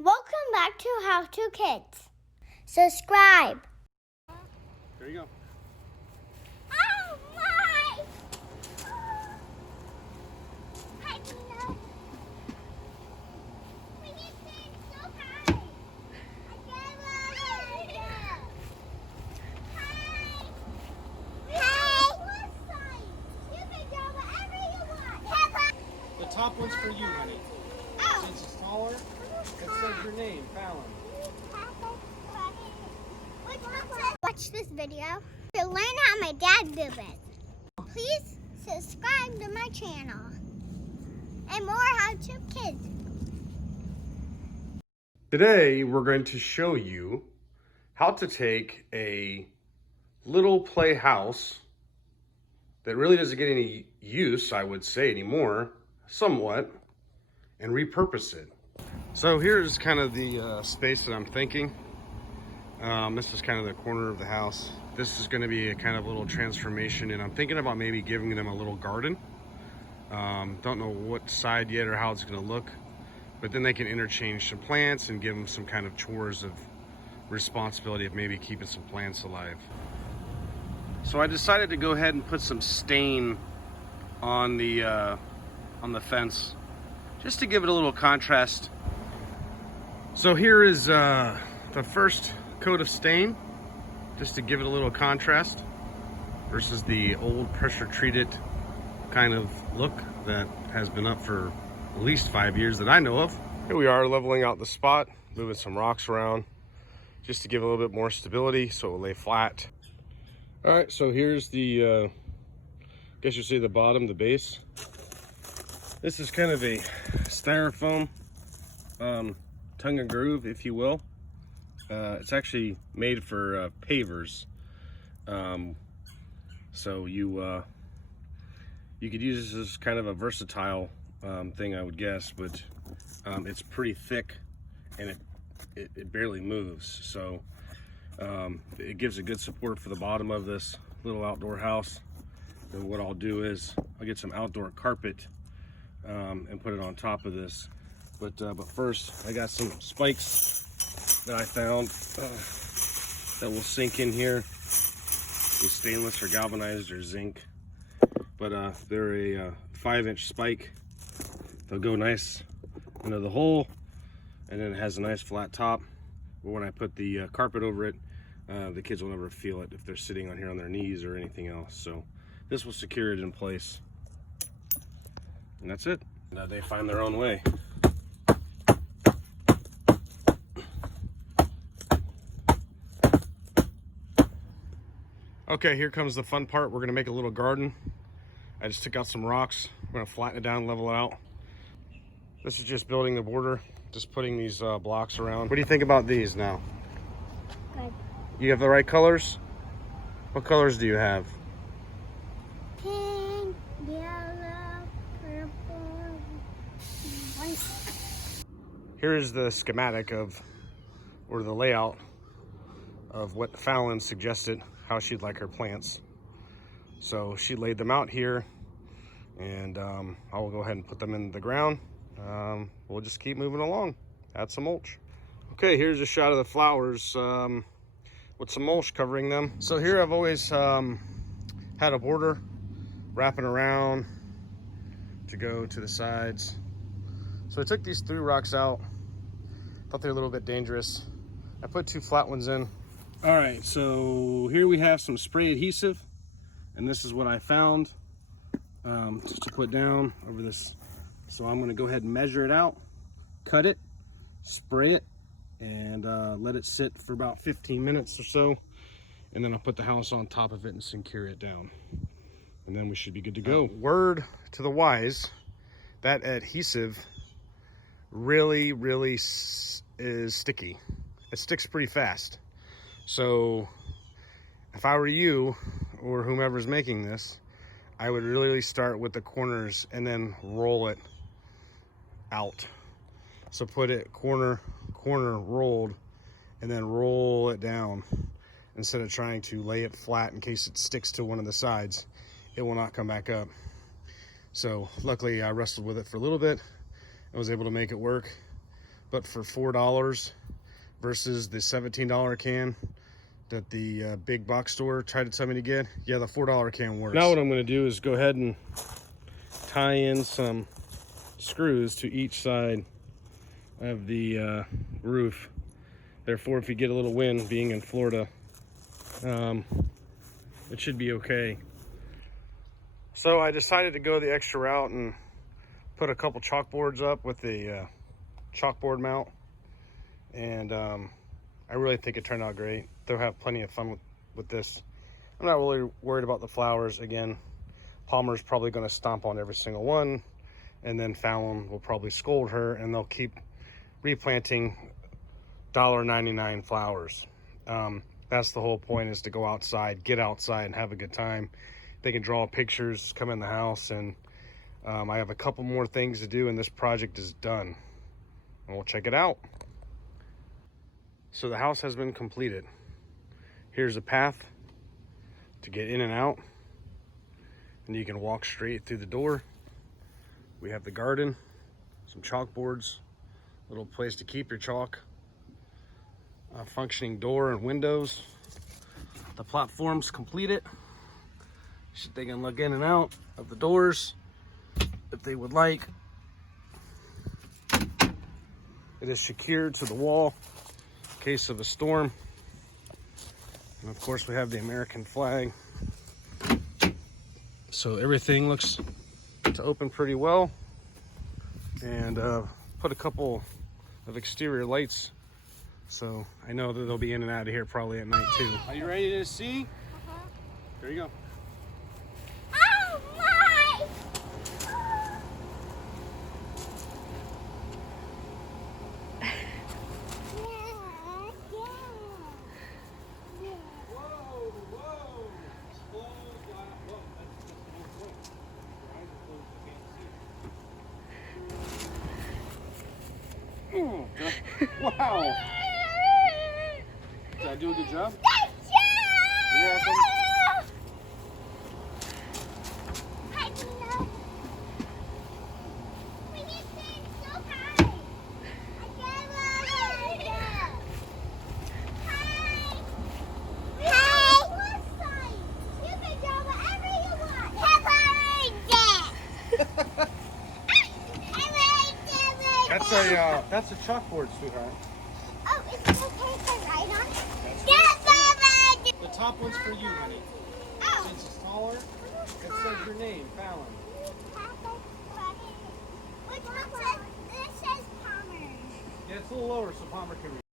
Welcome back to How to Kids. Subscribe. There you go. Oh my! Hi, Tina. We need to stay so high. I can't let it. Hi. Hi. You can draw whatever you want. The top one's for you, honey. Oh. Since it's taller, it says your name, Fallon. Watch this video to learn how my dad did it. Please subscribe to my channel and more How to Kids. Today, we're going to show you how to take a little playhouse that really doesn't get any use, I would say, anymore, somewhat, and repurpose it. So here's kind of the space that I'm thinking. This is kind of the corner of the house. This is going to be a kind of little transformation, and I'm thinking about maybe giving them a little garden. Don't know what side yet or how it's going to look, but then they can interchange some plants and give them some kind of chores of responsibility of maybe keeping some plants alive. So I decided to go ahead and put some stain on the fence just to give it a little contrast. So here is the first coat of stain, just to give it a little contrast versus the old pressure treated kind of look that has been up for at least 5 years that I know of. Here we are leveling out the spot, moving some rocks around just to give a little bit more stability so it will lay flat. All right, so here's the I guess you say the bottom, the base. This is kind of a styrofoam tongue and groove, if you will. It's actually made for pavers, so you could use this as kind of a versatile thing, I would guess, but it's pretty thick and it barely moves, so it gives a good support for the bottom of this little outdoor house. And what I'll do is I'll get some outdoor carpet and put it on top of this, but first I got some spikes that I found that will sink in here with stainless or galvanized or zinc, but they're a 5-inch spike. They'll go nice into the hole, and then it has a nice flat top, but when I put the carpet over it, the kids will never feel it if they're sitting on here on their knees or anything else. So this will secure it in place, and that's it. They find their own way. Okay, here comes the fun part. We're gonna make a little garden. I just took out some rocks. We're gonna flatten it down, level it out. This is just building the border, just putting these blocks around. What do you think about these now? Good. You have the right colors? What colors do you have? Pink, yellow, purple, white. Here is the schematic of, or the layout of what Fallon suggested, how she'd like her plants. So she laid them out here, and I will go ahead and put them in the ground. We'll just keep moving along. Add some mulch. Okay, here's a shot of the flowers with some mulch covering them. So here I've always had a border wrapping around to go to the sides. So I took these 3 rocks out. Thought they were a little bit dangerous. I put 2 flat ones in. All right, so here we have some spray adhesive, and this is what I found just to put down over this. So I'm gonna go ahead and measure it out, cut it, spray it, and let it sit for about 15 minutes or so, and then I'll put the house on top of it and secure it down, and then we should be good to go. Word to the wise, that adhesive really is sticky. It sticks pretty fast. So if I were you or whomever's making this, I would really start with the corners and then roll it out. So put it corner rolled, and then roll it down instead of trying to lay it flat in case it sticks to one of the sides. It will not come back up. So luckily I wrestled with it for a little bit and was able to make it work. but for $4 versus the $17 can that the big box store tried to tell me to get. Yeah, the $4 can works. Now what I'm going to do is go ahead and tie in some screws to each side of the roof. Therefore, if you get a little wind, being in Florida, it should be okay. So I decided to go the extra route and put a couple chalkboards up with the chalkboard mount, and I really think it turned out great. They'll have plenty of fun with this. I'm not really worried about the flowers. Again, Palmer's probably going to stomp on every single one, and then Fallon will probably scold her, and they'll keep replanting $1.99 flowers. That's the whole point, is to go outside, get outside, and have a good time. They can draw pictures, come in the house, and I have a couple more things to do, and this project is done. And we'll check it out. So the house has been completed. Here's a path to get in and out, and you can walk straight through the door. We have the garden, some chalkboards, little place to keep your chalk, a functioning door and windows. The platform's completed. They can look in and out of the doors if they would like. It is secured to the wall in case of a storm. And of course we have the American flag. So everything looks to open pretty well. And put a couple of exterior lights, so I know that they'll be in and out of here probably at night too. Are you ready to see? There you go. Oh my! Wow! Did I do a good job? Good job! You're welcome. I know. We need to stand so high. I can't let it. Hi. Hi. You can draw whatever you want. That's a chalkboard, sweetheart. Oh, it's okay to write on it? The top one's for you, honey. Oh. Since it's taller, it says your name, Fallon. Which one says? This says Palmer. Yeah, it's a little lower so Palmer can read.